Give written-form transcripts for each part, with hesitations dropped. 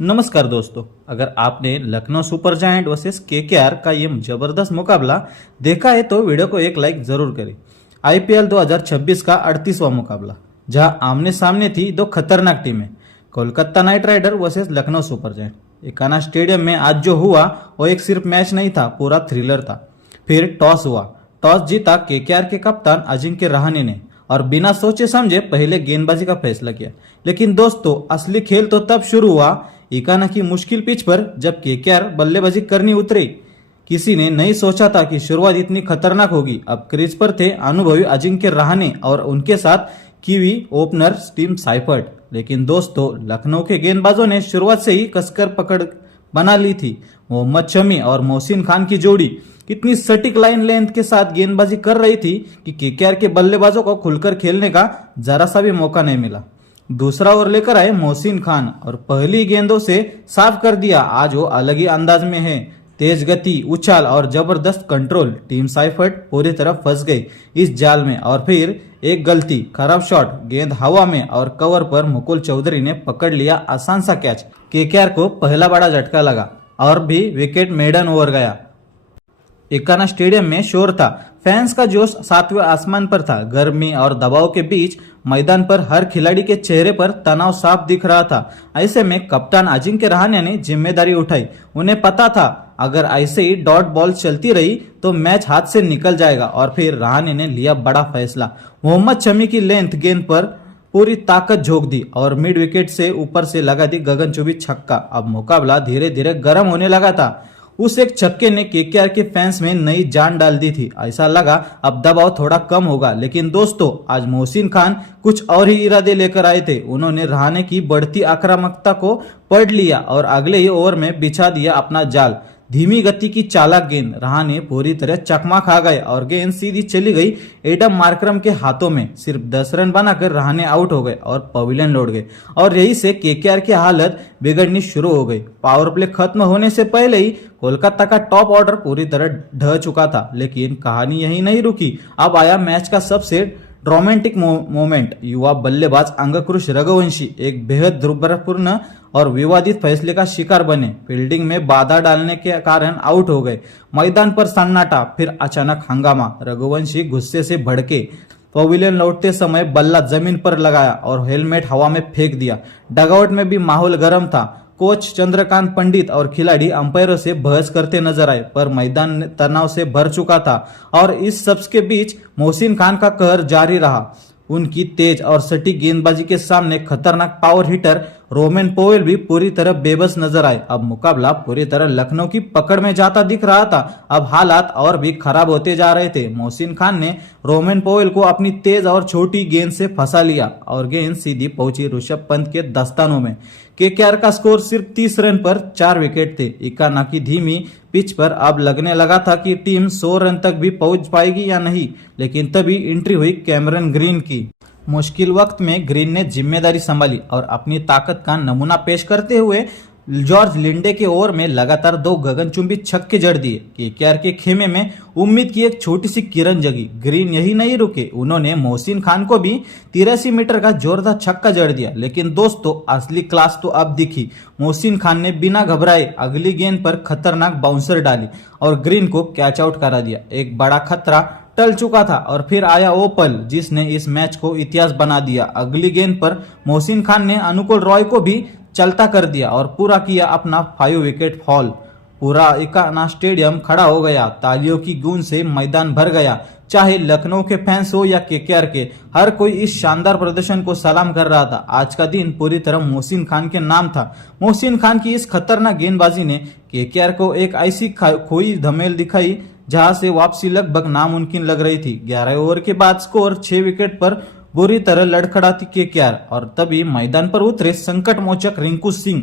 नमस्कार दोस्तों, अगर आपने Lucknow Super giant versus KKR का ये जबरदस्त मुकाबला देखा है तो वीडियो को एक लाइक जरूर करें। आईपीएल 2026 का 38वां मुकाबला, जहां आमने सामने थी दो खतरनाक टीमें, Kolkata Knight Rider versus Lucknow Super Giant. Ekana stadium में आज जो हुआ वो एक सिर्फ मैच नहीं था, पूरा थ्रिलर था। फिर टॉस हुआ, टॉस जीता केकेआर के कप्तान अजिंक्य रहाणे ने और बिना सोचे समझे पहले गेंदबाजी का फैसला किया। लेकिन दोस्तों, असली खेल तो तब शुरू हुआ इकाना की मुश्किल पिच पर, जब केकेआर बल्लेबाजी करनी उतरी। किसी ने नहीं सोचा था कि शुरुआत इतनी खतरनाक होगी। अब क्रीज पर थे अनुभवी अजिंक्य रहाणे और उनके साथ कीवी ओपनर टीम साइफर्ट। लेकिन दोस्तों, लखनऊ के गेंदबाजों ने शुरुआत से ही कसकर पकड़ बना ली थी। मोहम्मद शमी और मोहसिन खान की जोड़ी इतनी सटीक लाइन लेंथ के साथ गेंदबाजी कर रही थी कि केकेआर के बल्लेबाजों को खुलकर खेलने का जरा सा भी मौका नहीं मिला। दूसरा ओवर लेकर आए मोहसिन खान और पहली गेंदों से साफ कर दिया। आज वो अलग ही अंदाज में है। तेज गति, उछाल और जबरदस्त कंट्रोल। टीम साइफर्ट पूरी तरह फंस गई इस जाल में। और फिर एक गलती, खराब शॉट, गेंद हवा में और कवर पर मुकुल चौधरी ने पकड़ लिया आसान सा कैच। केकेआर को पहला बड़ा झटका लगा और भी विकेट मेडन ओवर गया। इकाना स्टेडियम में शोर था, फैंस का जोश सातवें आसमान पर था। गर्मी और दबाव के बीच मैदान पर हर खिलाड़ी के चेहरे पर तनाव साफ दिख रहा था। ऐसे में कप्तान अजिंक्य रहाणे ने जिम्मेदारी उठाई। उन्हें पता था अगर ऐसे ही डॉट बॉल चलती रही तो मैच हाथ से निकल जाएगा। और फिर रहाणे ने लिया बड़ा फैसला। मोहम्मद शमी की लेंथ गेंद पर पूरी ताकत झोंक दी और मिड विकेट से ऊपर से लगा दी गगनचुंबी छक्का। अब मुकाबला धीरे धीरे गर्म होने लगा था। उस एक छक्के ने केकेआर के फैंस में नई जान डाल दी थी। ऐसा लगा अब दबाव थोड़ा कम होगा। लेकिन दोस्तों, आज मोहसिन खान कुछ और ही इरादे लेकर आए थे। उन्होंने रहाणे की बढ़ती आक्रामकता को पढ़ लिया और अगले ही ओवर में बिछा दिया अपना जाल। धीमी गति की चालाक गेंद, रहाणे पूरी तरह चकमा खा गए और गेंद सीधी चली गई एडम मार्करम के हाथों में। सिर्फ 10 रन बनाकर रहाणे आउट हो गए और पवेलियन लौट गए। और यही से केकेआर की हालत बिगड़नी शुरू हो गई। पावर प्ले खत्म होने से पहले ही कोलकाता का टॉप ऑर्डर पूरी तरह ढह चुका था। लेकिन कहानी यही नहीं रुकी। अब आया मैच का सबसे रोमांटिक मोमेंट। युवा बल्लेबाज अंगक्रुश रघुवंशी एक बेहद दुर्भाग्यपूर्ण और विवादित फैसले का शिकार बने। फील्डिंग में बाधा डालने के कारण आउट हो गए। मैदान पर सन्नाटा, फिर अचानक हंगामा। रघुवंशी गुस्से से भड़के, पवेलियन लौटते समय बल्ला जमीन पर लगाया और हेलमेट हवा में फेंक दिया। डगआउट में भी माहौल गर्म था। कोच चंद्रकांत पंडित और खिलाड़ी अंपायरों से बहस करते नजर आए, पर मैदान तनाव से भर चुका था। और इस सब के बीच मोहसिन खान का कहर जारी रहा। उनकी तेज और सटीक गेंदबाजी के सामने खतरनाक पावर हिटर रोमेन पोवेल भी पूरी तरह बेबस नजर आए। अब मुकाबला पूरी तरह लखनऊ की पकड़ में जाता दिख रहा था। अब हालात और भी खराब होते जा रहे थे। मोहसिन खान ने रोमेन पोवेल को अपनी तेज और छोटी गेंद से फंसा लिया और गेंद सीधी पहुंची ऋषभ पंत के दस्तानों में। केकेआर का स्कोर सिर्फ 30 रन पर 4 विकेट थे। इकाना की धीमी पिच पर अब लगने लगा था कि टीम 100 रन तक भी पहुंच पाएगी या नहीं। लेकिन तभी एंट्री हुई कैमरन ग्रीन की। मुश्किल वक्त में ग्रीन ने जिम्मेदारी संभाली और अपनी ताकत का नमूना पेश करते हुए जॉर्ज लिंडे के ओवर में लगातार 2 गगनचुंबी छक्के जड़ दिए। केकेआर के खेमे में उम्मीद की एक छोटी सी किरण जगी। ग्रीन यही नहीं रुके, उन्होंने मोहसिन खान को भी 83 मीटर का जोरदार छक्का जड़ दिया। लेकिन दोस्तों, असली क्लास तो अब दिखी। मोहसिन खान ने बिना घबराए अगली गेंद पर खतरनाक बाउंसर डाली और ग्रीन को कैच आउट करा दिया। एक बड़ा खतरा टल चुका था और फिर आया वो पल जिसने इस मैच को इतिहास बना दिया। अगली गेंद पर मोहसिन खान ने अनुकुल रॉय को भी चलता कर दिया और पूरा किया अपना 5 विकेट फॉल। पूरा इकाना स्टेडियम खड़ा हो गया। तालियों की गूंज से मैदान भर गया। चाहे लखनऊ के फैंस हो या केकेआर के, हर कोई इस शानदार प्रदर्शन को सलाम कर रहा था। आज का दिन पूरी तरह मोहसिन खान के नाम था। मोहसिन खान की इस खतरनाक गेंदबाजी ने केकेआर को एक ऐसी खोई धमेल दिखाई जहां से वापसी लगभग नामुमकिन लग रही थी। 11 ओवर के बाद स्कोर 6 विकेट पर बुरी तरह लड़खड़ाती केकेआर। और तभी मैदान पर उतरे संकट मोचक रिंकू सिंह।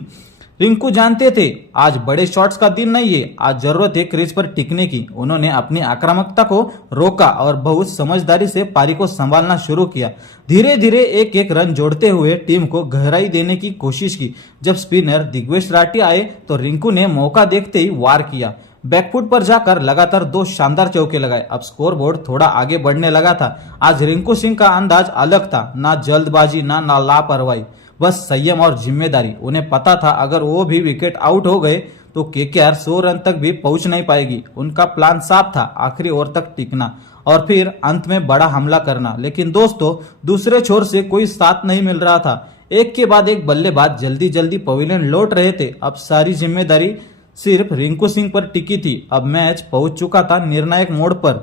रिंकू जानते थे आज बड़े शॉट्स का दिन नहीं है, आज जरूरत है क्रीज पर टिकने की। उन्होंने अपनी आक्रामकता को रोका और बहुत समझदारी से पारी को संभालना शुरू किया। धीरे धीरे एक एक रन जोड़ते हुए टीम को गहराई देने की कोशिश की। जब स्पिनर दिग्वेश राठी आए तो रिंकू ने मौका देखते ही वार किया। बैकफुट पर जाकर लगातार 2 शानदार चौके लगाए। अब स्कोरबोर्ड थोड़ा आगे बढ़ने लगा था। आज रिंकू सिंह का अंदाज अलग था, ना जल्दबाजी ना लापरवाही, बस संयम और जिम्मेदारी। उन्हें पता था अगर वो भी विकेट आउट हो गए तो केकेआर 100 रन तक भी पहुंच नहीं पाएगी। उनका प्लान साफ था, आखिरी ओवर तक टिकना और फिर अंत में बड़ा हमला करना। लेकिन दोस्तों, दूसरे छोर से कोई साथ नहीं मिल रहा था। एक के बाद एक बल्लेबाज जल्दी जल्दी पवेलियन लौट रहे थे। अब सारी जिम्मेदारी सिर्फ रिंकू सिंह पर टिकी थी। अब मैच पहुंच चुका था निर्णायक मोड़ पर।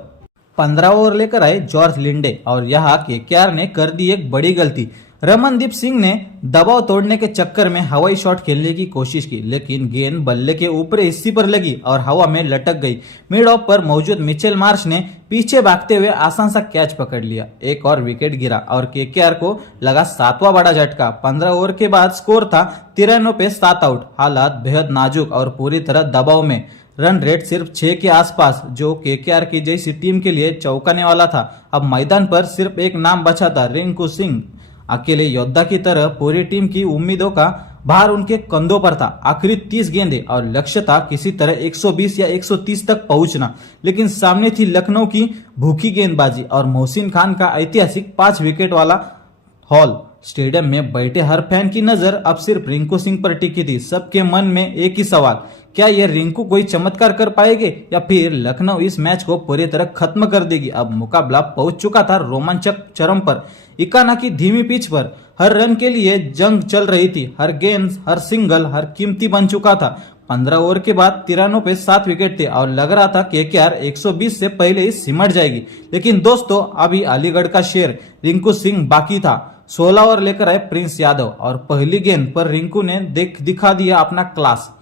15 ओवर लेकर आए जॉर्ज लिंडे और यहाँ केकेआर ने कर दी एक बड़ी गलती। रमनदीप सिंह ने दबाव तोड़ने के चक्कर में हवाई शॉट खेलने की कोशिश की, लेकिन गेंद बल्ले के ऊपरी हिस्से पर लगी और हवा में लटक गई। मिड ऑफ पर मौजूद मिचेल मार्श ने पीछे भागते हुए आसान सा कैच पकड़ लिया। एक और विकेट गिरा और केकेआर को लगा 7वां बड़ा झटका। 15 ओवर के बाद स्कोर था 93 पे 7 आउट। हालात बेहद नाजुक और पूरी तरह दबाव में। रन रेट सिर्फ 6 के आसपास, जो केकेआर की जैसी टीम के लिए चौंकाने वाला था। अब मैदान पर सिर्फ एक नाम बचा था, रिंकू सिंह। अकेले योद्धा की तरह पूरी टीम की उम्मीदों का भार उनके कंधों पर था। आखिरी 30 गेंदें और लक्ष्य था किसी तरह 120 या 130 तक पहुंचना। लेकिन सामने थी लखनऊ की भूखी गेंदबाजी और मोहसिन खान का ऐतिहासिक 5 विकेट वाला हॉल। स्टेडियम में बैठे हर फैन की नजर अब सिर्फ रिंकू सिंह पर टिकी थी। सबके मन में एक ही सवाल, क्या ये रिंकू कोई चमत्कार कर पाएंगे या फिर लखनऊ इस मैच को पूरी तरह खत्म कर देगी। अब मुकाबला पहुंच चुका था रोमांचक चरम पर। इकाना की धीमी पिच पर हर रन के लिए जंग चल रही थी। हर गेंद, हर सिंगल, हर कीमती बन चुका था। 15 ओवर के बाद 93 पे 7 विकेट थे और लग रहा था केकेआर 120 से पहले ही सिमट जाएगी। लेकिन दोस्तों, अभी अलीगढ़ का शेर रिंकू सिंह बाकी था। 16 ओवर लेकर आए प्रिंस यादव और पहली गेंद पर रिंकू ने दिखा दिया अपना क्लास।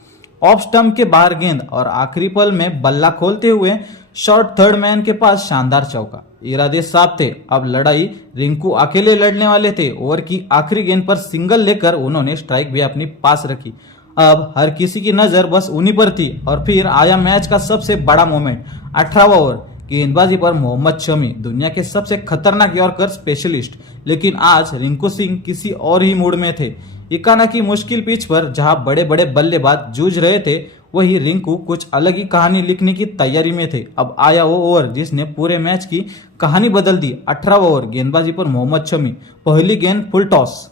ऑफ स्टंप के बाहर गेंद और आखिरी पल में बल्ला खोलते हुए शॉर्ट थर्ड मैन के पास शानदार चौका। इरादे साफ थे, अब लड़ाई रिंकू अकेले लड़ने वाले थे। ओवर की आखिरी गेंद पर सिंगल लेकर उन्होंने स्ट्राइक भी अपनी पास रखी। अब हर किसी की नजर बस उन्हीं पर थी। और फिर आया मैच का सबसे बड़ा मोमेंट। 18वां ओवर, गेंदबाजी पर मोहम्मद शमी, दुनिया के सबसे खतरनाक यॉर्कर स्पेशलिस्ट। लेकिन आज रिंकू सिंह किसी और ही मूड में थे। इकाना की मुश्किल पिच पर जहां बड़े बड़े बल्लेबाज जूझ रहे थे, वही रिंकू कुछ अलग ही कहानी लिखने की तैयारी में थे। अब आया वो ओवर जिसने पूरे मैच की कहानी बदल दी। 18वां ओवर, गेंदबाजी पर मोहम्मद शमी, पहली गेंद फुल टॉस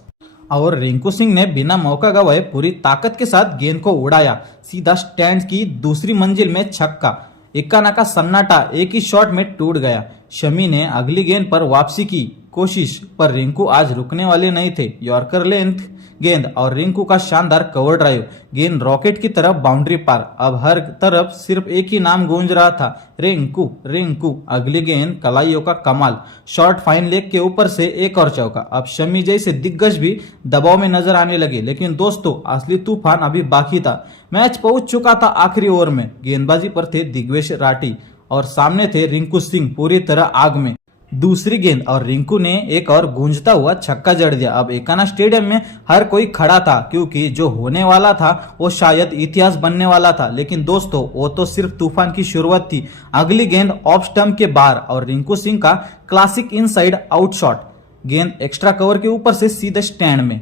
और रिंकू सिंह ने बिना मौका गवाए पूरी ताकत के साथ गेंद को उड़ाया। सीधा स्टैंड की दूसरी मंजिल में छक्का। इक्काना का सन्नाटा एक ही शॉट में टूट गया। शमी ने अगली गेंद पर वापसी की कोशिश, पर रिंकू आज रुकने वाले नहीं थे। यॉर्कर लेंथ गेंद और रिंकू का शानदार कवर ड्राइव, गेंद रॉकेट की तरफ बाउंड्री पार। अब हर तरफ सिर्फ एक ही नाम गूंज रहा था, रिंकू रिंकू। अगली गेंद कलाइयों का कमाल, शॉर्ट फाइन लेग के ऊपर से एक और चौका। अब शमी जैसे दिग्गज भी दबाव में नजर आने लगे। लेकिन दोस्तों, असली तूफान अभी बाकी था। मैच पहुंच चुका था आखिरी ओवर में। गेंदबाजी पर थे दिग्वेश राठी और सामने थे रिंकू सिंह पूरी तरह आग में। दूसरी गेंद और रिंकू ने एक और गूंजता हुआ छक्का जड़ दिया। अब एकाना स्टेडियम में हर कोई खड़ा था, क्योंकि जो होने वाला था वो शायद इतिहास बनने वाला था। लेकिन दोस्तों, वो तो सिर्फ तूफान की शुरुआत थी। अगली गेंद ऑफ स्टंप के बाहर और रिंकू सिंह का क्लासिक इनसाइड आउट शॉट। गेंद एक्स्ट्रा कवर के ऊपर से सीधे स्टैंड में।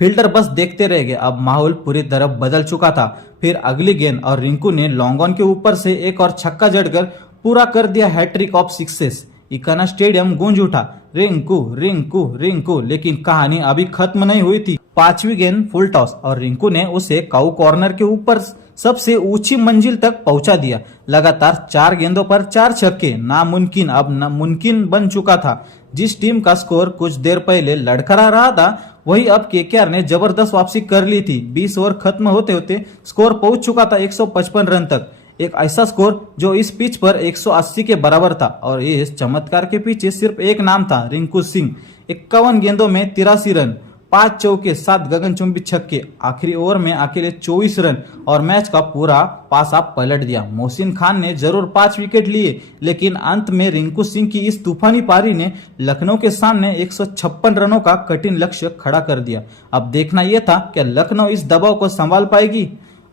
फील्डर बस देखते रह गए। अब माहौल पूरी तरह बदल चुका था। फिर अगली गेंद और रिंकू ने लॉन्ग ऑन के ऊपर से एक और छक्का जड़कर पूरा कर दिया hat trick of sixes. Ekana stadium गूंज उठा, रिंकू रिंकू रिंकू। लेकिन कहानी अभी खत्म नहीं हुई थी। 5वीं गेंद फुल टॉस और रिंकू ने उसे काऊ कॉर्नर के ऊपर सबसे ऊंची मंजिल तक पहुंचा दिया। लगातार 4 गेंदों पर 4 छक्के, नामुमकिन अब मुमकिन बन चुका था। जिस टीम का स्कोर कुछ देर पहले लड़खड़ा रहा था, वही अब केकेआर ने जबरदस्त वापसी कर ली थी। 20 ओवर खत्म होते होते स्कोर पहुंच चुका था 155 रन तक। एक ऐसा स्कोर जो इस पिच पर 180 के बराबर था। और इस चमत्कार के पीछे सिर्फ एक नाम था, रिंकू सिंह। 51 गेंदों में 83 रन, 5 चौके, 7 गगनचुंबी छक्के। आखिरी ओवर में अकेले 24 रन और मैच का पूरा पासा पलट दिया। मोहसिन खान ने जरूर 5 विकेट लिए, लेकिन अंत में रिंकू सिंह की इस तूफानी पारी ने लखनऊ के सामने 156 रनों का कठिन लक्ष्य खड़ा कर दिया। अब देखना यह था कि लखनऊ इस दबाव को संभाल पाएगी।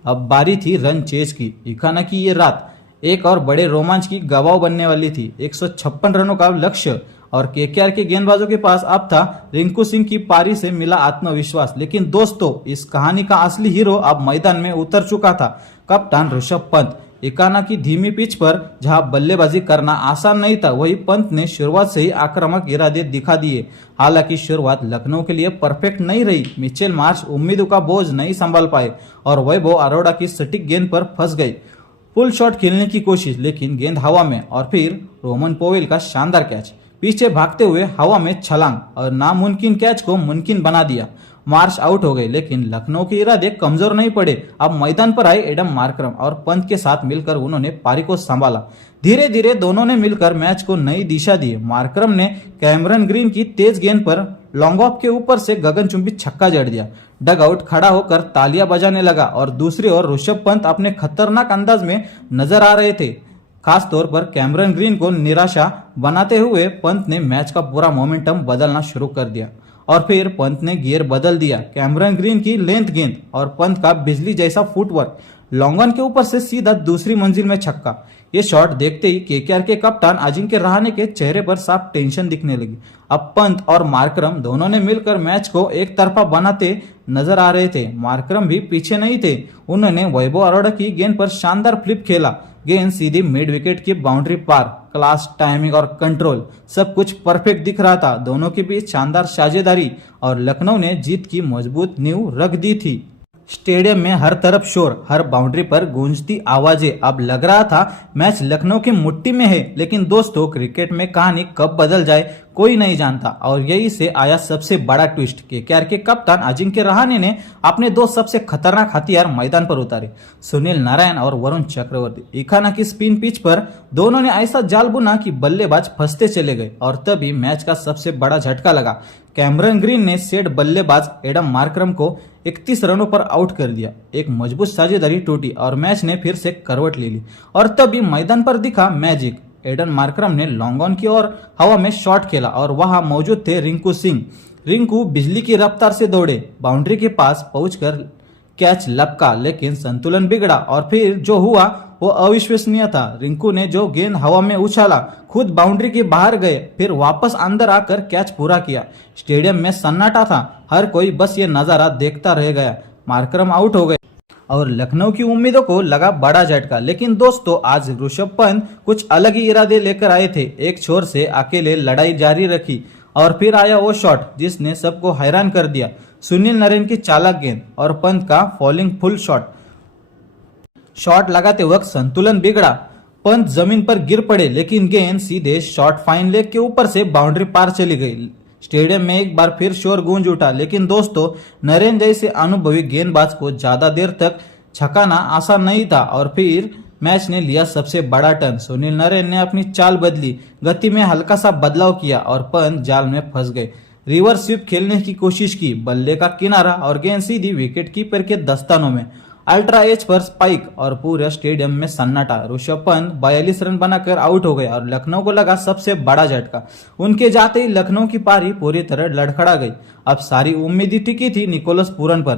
अब बारी थी रन चेज की। इकाना की ये रात एक और बड़े रोमांच की गवाह बनने वाली थी। 156 रनों का लक्ष्य और केकेआर के गेंदबाजों के पास अब था रिंकू सिंह की पारी से मिला आत्मविश्वास। लेकिन दोस्तों, इस कहानी का असली हीरो अब मैदान में उतर चुका था, कप्तान ऋषभ पंत। एकाना की धीमी पिच पर जहां बल्लेबाजी करना आसान नहीं था, वही पंत ने शुरुआत से ही आक्रामक इरादे दिखा दिए। हालांकि शुरुआत लखनऊ के लिए परफेक्ट नहीं रही। मिचेल मार्श उम्मीदों का बोझ नहीं संभाल पाए और वैभव अरोड़ा की सटीक गेंद पर फंस गए। पुल शॉट खेलने की कोशिश, लेकिन गेंद हवा में, और फिर रोमन पोवेल का शानदार कैच, पीछे भागते हुए हवा में छलांग और नामुमकिन कैच को मुमकिन बना दिया। मार्श आउट हो गए, लेकिन लखनऊ के इरादे कमजोर नहीं पड़े। अब मैदान पर आए एडम मार्करम और पंत के साथ मिलकर उन्होंने पारी को संभाला। धीरे धीरे दोनों ने मिलकर मैच को नई दिशा दी। मार्करम ने कैमरन ग्रीन की तेज गेंद पर लॉन्ग ऑफ के ऊपर से गगनचुंबी छक्का जड़ दिया। डग आउट खड़ा होकर तालियां बजाने लगा और दूसरी ओर ऋषभ पंत अपने खतरनाक अंदाज में नजर आ रहे थे। खास तौर पर कैमरन ग्रीन को निराशा बनाते हुए पंत ने मैच का पूरा मोमेंटम बदलना शुरू कर दिया और फिर पंत ने गियर बदल दिया। कैमरन ग्रीन की लेंथ गेंद और पंत का बिजली जैसा फुटवर्क, लॉन्ग ऑन के ऊपर से सीधा दूसरी मंजिल में छक्का। ये शॉट देखते ही केकेआर के कप्तान अजिंक्य रहाणे के चेहरे पर साफ टेंशन दिखने लगी। अब पंत और मार्करम दोनों ने मिलकर मैच को एक तरफा बनाते नजर आ रहे थे। मार्करम भी पीछे नहीं थे। उन्होंने वैभव अरोड़ा की गेंद पर शानदार फ्लिप खेला। गेंद सीधी मिड विकेट की बाउंड्री पार। क्लास, टाइमिंग और कंट्रोल सब कुछ परफेक्ट दिख रहा था। दोनों के बीच शानदार साझेदारी और लखनऊ ने जीत की मजबूत नींव रख दी थी। स्टेडियम में हर तरफ शोर, हर बाउंड्री पर गूंजती आवाजें। अब लग रहा था मैच लखनऊ की मुट्ठी में है। लेकिन दोस्तों, क्रिकेट में कहानी कब बदल जाए कोई नहीं जानता, और यही से आया सबसे बड़ा ट्विस्ट। केकेआर के कप्तान अजिंक्य रहाणे ने अपने दो सबसे खतरनाक हथियार मैदान पर उतारे, सुनील नारायण और वरुण चक्रवर्ती। इखाना की स्पिन पिच पर दोनों ने ऐसा जाल बुना कि बल्लेबाज फंसते चले गए और तभी मैच का सबसे बड़ा झटका लगा। कैमरन ग्रीन ने सेट बल्लेबाज एडम मार्करम को 31 रनों पर आउट कर दिया। एक मजबूत साझेदारी टूटी और मैच ने फिर से करवट ले ली और तभी मैदान पर दिखा मैजिक। एडन मार्करम ने लॉन्ग ऑन की ओर हवा में शॉट खेला और वहां मौजूद थे रिंकू सिंह। रिंकू बिजली की रफ्तार से दौड़े, बाउंड्री के पास पहुंचकर कैच लपका, लेकिन संतुलन बिगड़ा और फिर जो हुआ वो अविश्वसनीय था। रिंकू ने जो गेंद हवा में उछाला, खुद बाउंड्री के बाहर गए, फिर वापस अंदर आकर कैच पूरा किया। स्टेडियम में सन्नाटा था, हर कोई बस ये नजारा देखता रह गया। मार्करम आउट हो गए और लखनऊ की उम्मीदों को लगा बड़ा झटका। लेकिन दोस्तों, आज ऋषभ पंत कुछ अलग ही इरादे लेकर आए थे। एक छोर से अकेले लड़ाई जारी रखी और फिर आया वो शॉट जिसने सबको हैरान कर दिया। सुनील नारायण की चालाक गेंद और पंत का फॉलिंग फुल शॉट लगाते वक्त संतुलन बिगड़ा। पंत जमीन पर गिर पड़े, लेकिन गेंद सीधे शॉर्ट फाइन लेग के ऊपर से बाउंड्री पार चली गई। स्टेडियम में एक बार फिर शोर गूंज उठा। लेकिन दोस्तों, नरेन जैसे अनुभवी गेंदबाज को ज्यादा देर तक छकाना आसान नहीं था और फिर मैच ने लिया सबसे बड़ा टर्न। सुनील नारायण ने अपनी चाल बदली, गति में हल्का सा बदलाव किया और पंत जाल में फंस गए। रिवर्स स्वीप खेलने की कोशिश की, बल्ले का किनारा और गेंद सीधी विकेट कीपर के दस्तानों में। अल्ट्रा एज पर स्पाइक और पूरे स्टेडियम में सन्नाटा। ऋषभ पंत 42 रन बनाकर आउट हो गए और लखनऊ को लगा सबसे बड़ा झटका। उनके जाते ही लखनऊ की पारी पूरी तरह लड़खड़ा गई। अब सारी उम्मीद टिकी थी निकोलस पूरन पर।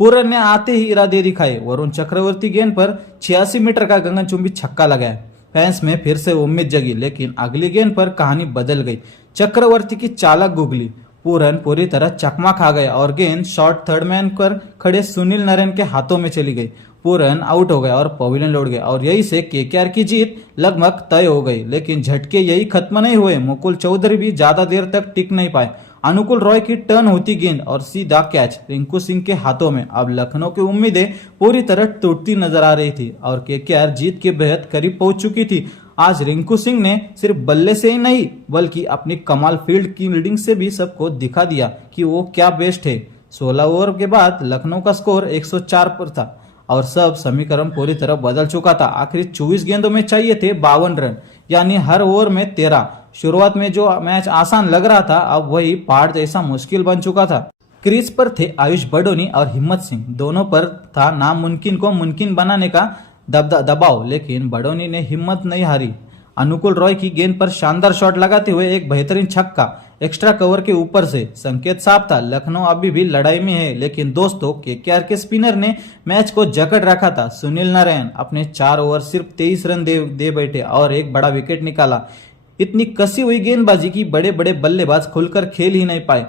पूरन ने आते ही इरादे दिखाए। वरुण चक्रवर्ती गेंद पर 86 मीटर का गगनचुंबी छक्का लगाया। फैंस में फिर से उम्मीद जगी, लेकिन अगली गेंद पर कहानी बदल गई। चक्रवर्ती की चालक गुगली, पूरन पूरी तरह चकमा खा गया और गेंद शॉर्ट थर्ड मैन पर खड़े सुनील नारायण के हाथों में चली गई। पूरन आउट हो गया और पवेलियन लौट गया और यही से केकेआर की जीत लगभग तय हो गई। लेकिन झटके यही खत्म नहीं हुए। मुकुल चौधरी भी ज्यादा देर तक टिक नहीं पाए। अनुकुल रॉय की टर्न होती गेंद और सीधा कैच रिंकू सिंह के हाथों में। अब लखनऊ की उम्मीदें पूरी तरह टूटती नजर आ रही थी और केकेआर जीत के बेहद करीब पहुंच चुकी थी। आज रिंकू सिंह ने सिर्फ बल्ले से ही नहीं बल्कि अपनी कमाल फील्ड की लीडिंग से भी सबको दिखा दिया कि वो क्या बेस्ट है। 16 ओवर के बाद लखनऊ का स्कोर 104 पर था और सब समीकरण पूरी तरह बदल चुका था। आखिरी 24 गेंदों में चाहिए थे 52 रन, यानी हर ओवर में 13। शुरुआत में जो मैच आसान लग रहा था, अब वही पहाड़ जैसा मुश्किल बन चुका था। क्रीज पर थे आयुष बडोनी और हिम्मत सिंह। दोनों पर था नामुमकिन को मुमकिन बनाने का दबाव, लेकिन बडोनी ने हिम्मत नहीं हारी। अनुकुल रॉय की गेंद पर शानदार शॉट लगाते हुए एक बेहतरीन छक्का एक्स्ट्रा कवर के ऊपर से। संकेत साफ था, लखनऊ अभी भी लड़ाई में है। लेकिन दोस्तों, केकेआर के स्पिनर ने मैच को जकड़ रखा था। सुनील नारायण अपने 4 ओवर सिर्फ 23 रन दे बैठे और एक बड़ा विकेट निकाला। इतनी कसी हुई गेंदबाजी की बड़े बड़े बल्लेबाज खुलकर खेल ही नहीं पाए।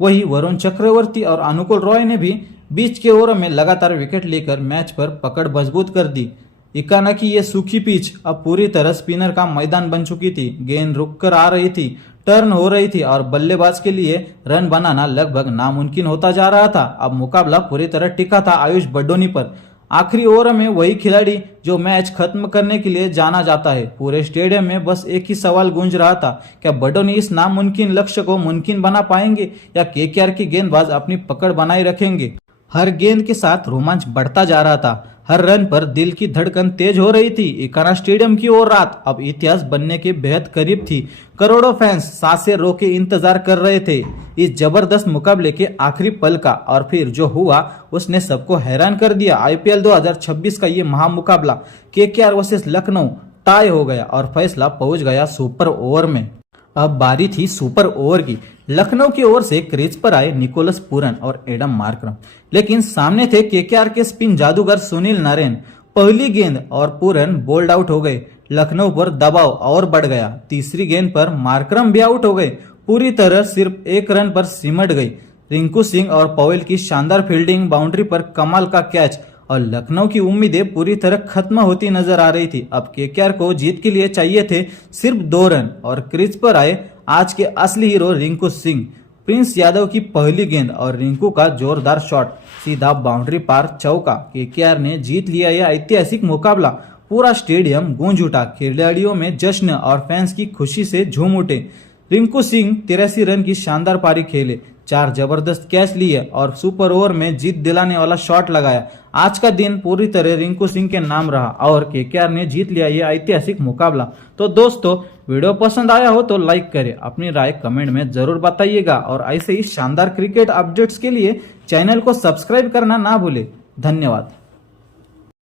वही वरुण चक्रवर्ती और अनुकुल रॉय ने भी बीच के ओवर में लगातार विकेट लेकर मैच पर पकड़ मजबूत कर दी। इकाना की ये सूखी पिच अब पूरी तरह स्पिनर का मैदान बन चुकी थी। गेंद रुककर आ रही थी, टर्न हो रही थी और बल्लेबाज के लिए रन बनाना लगभग नामुमकिन होता जा रहा था। अब मुकाबला पूरी तरह टिका था आयुष बडोनी पर। आखिरी ओवर में वही खिलाड़ी जो मैच खत्म करने के लिए जाना जाता है। पूरे स्टेडियम में बस एक ही सवाल गूंज रहा था, क्या बडोनी इस नामुमकिन लक्ष्य को मुमकिन बना पाएंगे या केकेआर के गेंदबाज अपनी पकड़ बनाए रखेंगे। हर गेंद के साथ रोमांच बढ़ता जा रहा था, हर रन पर दिल की धड़कन तेज हो रही थी। इकाना स्टेडियम की वो रात अब इतिहास बनने के बेहद करीब थी। करोड़ों फैंस सांसें रोके इंतजार कर रहे थे इस जबरदस्त मुकाबले के आखिरी पल का। और फिर जो हुआ उसने सबको हैरान कर दिया। आईपीएल 2026 का ये महामुकाबला केकेआर वर्सेस लखनऊ टाई हो गया और फैसला पहुंच गया सुपर ओवर में। अब बारी थी सुपर ओवर की। लखनऊ की ओर से क्रीज पर आए निकोलस पूरन और एडम मार्करम, लेकिन सामने थे केकेआर के स्पिन जादूगर सुनील नारायण। पहली गेंद और पूरन बोल्ड आउट हो गए। लखनऊ पर दबाव और बढ़ गया। तीसरी गेंद पर मार्करम भी आउट हो गए। पूरी तरह सिर्फ एक रन पर सिमट गई। रिंकू सिंह और पवेल की शानदार फील्डिंग, बाउंड्री पर कमाल का कैच और लखनऊ की उम्मीदें पूरी तरह खत्म होती नजर आ रही थी। अब केकेआर को जीत के लिए चाहिए थे सिर्फ 2 रन और क्रीज पर आए आज के असली हीरो रिंकू सिंह। प्रिंस यादव की पहली गेंद और रिंकू का जोरदार शॉट सीधा बाउंड्री पार चौका। केकेआर ने जीत लिया यह ऐतिहासिक मुकाबला। पूरा स्टेडियम गूंज उठा, खिलाड़ियों में जश्न और फैंस की खुशी से झूम उठे। रिंकू सिंह 83 रन की शानदार पारी खेले, 4 जबरदस्त कैच लिए और सुपर ओवर में जीत दिलाने वाला शॉट लगाया। आज का दिन पूरी तरह रिंकू सिंह के नाम रहा और केकेआर ने जीत लिया यह ऐतिहासिक मुकाबला। तो दोस्तों, वीडियो पसंद आया हो तो लाइक करें, अपनी राय कमेंट में जरूर बताइएगा और ऐसे ही शानदार क्रिकेट अपडेट्स के लिए चैनल को सब्सक्राइब करना ना भूलें। धन्यवाद।